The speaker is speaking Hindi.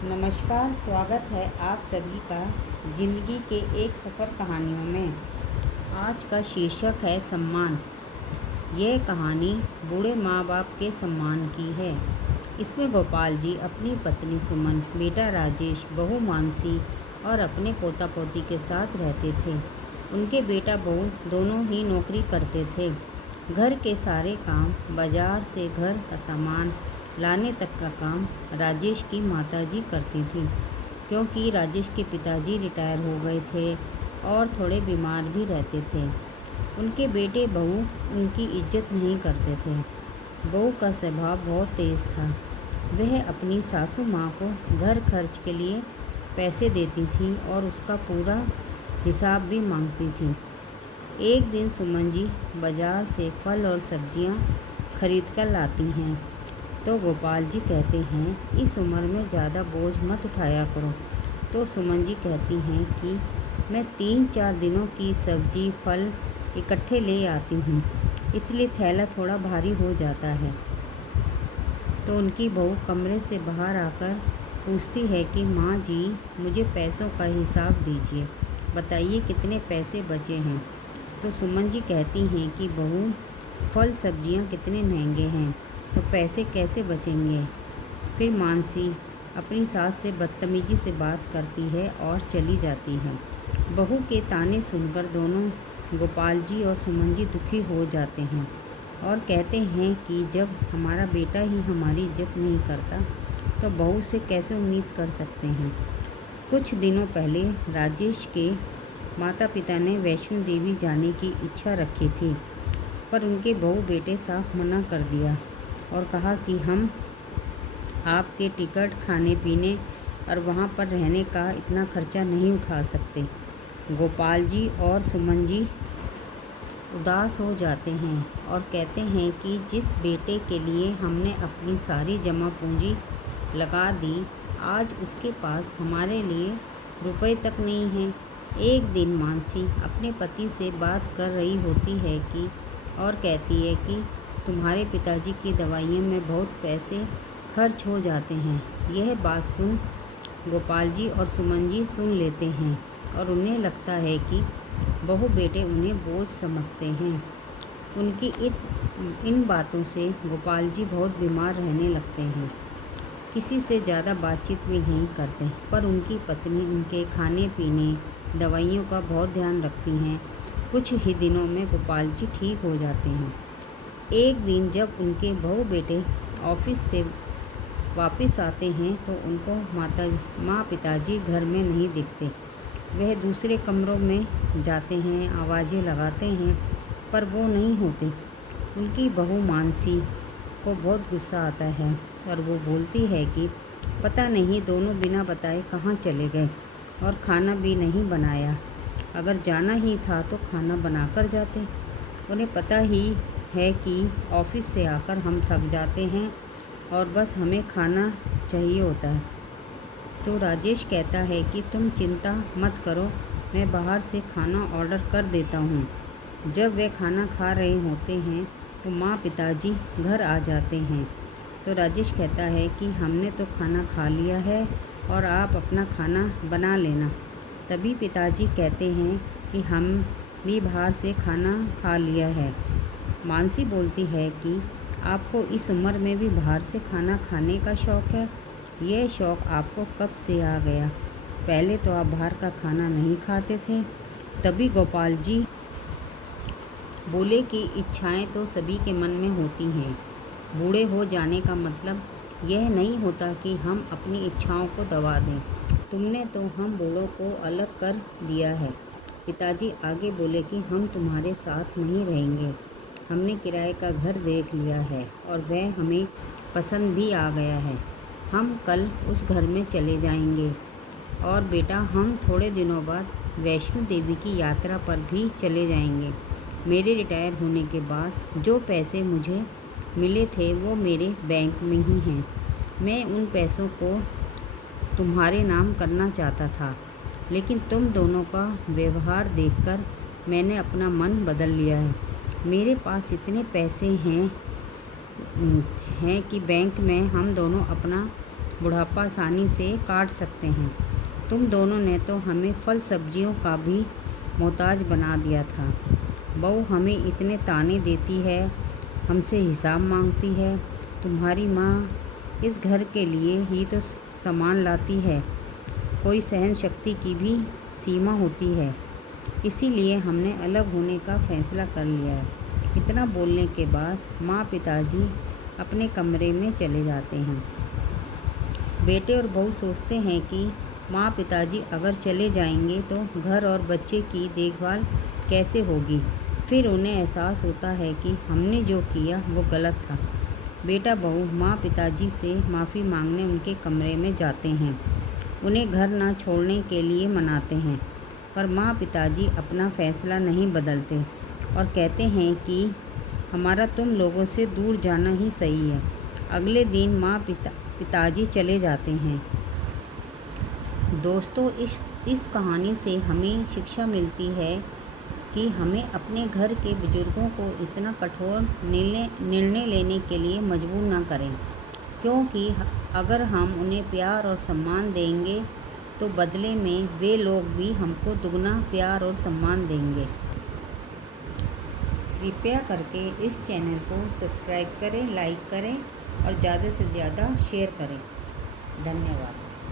नमस्कार, स्वागत है आप सभी का ज़िंदगी के एक सफ़र कहानियों में। आज का शीर्षक है सम्मान। यह कहानी बूढ़े माँ बाप के सम्मान की है। इसमें गोपाल जी अपनी पत्नी सुमन, बेटा राजेश, बहू मानसी और अपने पोता पोती के साथ रहते थे। उनके बेटा बहू दोनों ही नौकरी करते थे। घर के सारे काम, बाजार से घर का सामान लाने तक का काम राजेश की माताजी करती थी, क्योंकि राजेश के पिताजी रिटायर हो गए थे और थोड़े बीमार भी रहते थे। उनके बेटे बहू उनकी इज्जत नहीं करते थे। बहू का स्वभाव बहुत तेज़ था। वह अपनी सासू माँ को घर खर्च के लिए पैसे देती थी और उसका पूरा हिसाब भी मांगती थी। एक दिन सुमन जी बाज़ार से फल और सब्जियाँ खरीद कर लाती हैं, तो गोपाल जी कहते हैं इस उम्र में ज़्यादा बोझ मत उठाया करो। तो सुमन जी कहती हैं कि मैं 3-4 दिनों की सब्जी फल इकट्ठे ले आती हूँ, इसलिए थैला थोड़ा भारी हो जाता है। तो उनकी बहू कमरे से बाहर आकर पूछती है कि माँ जी, मुझे पैसों का हिसाब दीजिए, बताइए कितने पैसे बचे हैं। तो सुमन जी कहती हैं कि बहू, फल सब्जियाँ कितने महंगे हैं, तो पैसे कैसे बचेंगे। फिर मानसी अपनी सास से बदतमीजी से बात करती है और चली जाती है। बहू के ताने सुनकर दोनों, गोपाल जी और सुमन जी, दुखी हो जाते हैं और कहते हैं कि जब हमारा बेटा ही हमारी इज्जत नहीं करता तो बहू से कैसे उम्मीद कर सकते हैं। कुछ दिनों पहले राजेश के माता पिता ने वैष्णो देवी जाने की इच्छा रखी थी, पर उनके बहू बेटे साफ मना कर दिया और कहा कि हम आपके टिकट, खाने पीने और वहाँ पर रहने का इतना खर्चा नहीं उठा सकते। गोपाल जी और सुमन जी उदास हो जाते हैं और कहते हैं कि जिस बेटे के लिए हमने अपनी सारी जमा पूंजी लगा दी, आज उसके पास हमारे लिए रुपए तक नहीं हैं। एक दिन मानसी अपने पति से बात कर रही होती है कि और कहती है कि तुम्हारे पिताजी की दवाइयों में बहुत पैसे खर्च हो जाते हैं। यह बात सुन गोपाल जी और सुमन जी सुन लेते हैं और उन्हें लगता है कि बहू बेटे उन्हें बोझ समझते हैं। उनकी इन बातों से गोपाल जी बहुत बीमार रहने लगते हैं। किसी से ज़्यादा बातचीत भी नहीं करते, पर उनकी पत्नी उनके खाने पीने, दवाइयों का बहुत ध्यान रखती हैं। कुछ ही दिनों में गोपाल जी ठीक हो जाते हैं। एक दिन जब उनके बहू बेटे ऑफिस से वापस आते हैं तो उनको माँ पिताजी घर में नहीं दिखते। वह दूसरे कमरों में जाते हैं, आवाज़ें लगाते हैं, पर वो नहीं होते। उनकी बहू मानसी को बहुत गुस्सा आता है और वो बोलती है कि पता नहीं दोनों बिना बताए कहाँ चले गए और खाना भी नहीं बनाया। अगर जाना ही था तो खाना बनाकर जाते। उन्हें पता ही है कि ऑफिस से आकर हम थक जाते हैं और बस हमें खाना चाहिए होता है। तो राजेश कहता है कि तुम चिंता मत करो, मैं बाहर से खाना ऑर्डर कर देता हूँ। जब वे खाना खा रहे होते हैं तो माँ पिताजी घर आ जाते हैं। तो राजेश कहता है कि हमने तो खाना खा लिया है और आप अपना खाना बना लेना। तभी पिताजी कहते हैं कि हम भी बाहर से खाना खा लिया है। मानसी बोलती है कि आपको इस उम्र में भी बाहर से खाना खाने का शौक़ है। यह शौक़ आपको कब से आ गया? पहले तो आप बाहर का खाना नहीं खाते थे। तभी गोपाल जी बोले कि इच्छाएं तो सभी के मन में होती हैं। बूढ़े हो जाने का मतलब यह नहीं होता कि हम अपनी इच्छाओं को दबा दें। तुमने तो हम बूढ़ों को अलग कर दिया है। पिताजी आगे बोले कि हम तुम्हारे साथ नहीं रहेंगे। हमने किराए का घर देख लिया है और वह हमें पसंद भी आ गया है। हम कल उस घर में चले जाएंगे और बेटा, हम थोड़े दिनों बाद वैष्णो देवी की यात्रा पर भी चले जाएंगे। मेरे रिटायर होने के बाद जो पैसे मुझे मिले थे वो मेरे बैंक में ही हैं। मैं उन पैसों को तुम्हारे नाम करना चाहता था, लेकिन तुम दोनों का व्यवहार देखकर मैंने अपना मन बदल लिया है। मेरे पास इतने पैसे हैं कि बैंक में हम दोनों अपना बुढ़ापा आसानी से काट सकते हैं। तुम दोनों ने तो हमें फल सब्जियों का भी मोहताज बना दिया था। बहू हमें इतने ताने देती है, हमसे हिसाब मांगती है। तुम्हारी माँ इस घर के लिए ही तो सामान लाती है, कोई सहन शक्ति की भी सीमा होती है। इसीलिए हमने अलग होने का फैसला कर लिया है। इतना बोलने के बाद माँ पिताजी अपने कमरे में चले जाते हैं। बेटे और बहू सोचते हैं कि माँ पिताजी अगर चले जाएंगे तो घर और बच्चे की देखभाल कैसे होगी। फिर उन्हें एहसास होता है कि हमने जो किया वो गलत था। बेटा बहू माँ पिताजी से माफ़ी मांगने उनके कमरे में जाते हैं। उन्हें घर ना छोड़ने के लिए मनाते हैं, पर माँ पिताजी अपना फ़ैसला नहीं बदलते और कहते हैं कि हमारा तुम लोगों से दूर जाना ही सही है। अगले दिन माँ पिताजी चले जाते हैं। दोस्तों, इस कहानी से हमें शिक्षा मिलती है कि हमें अपने घर के बुज़ुर्गों को इतना कठोर निर्णय लेने के लिए मजबूर ना करें, क्योंकि अगर हम उन्हें प्यार और सम्मान देंगे तो बदले में वे लोग भी हमको दुगना प्यार और सम्मान देंगे। कृपया करके इस चैनल को सब्सक्राइब करें, लाइक करें और ज़्यादा से ज़्यादा शेयर करें। धन्यवाद।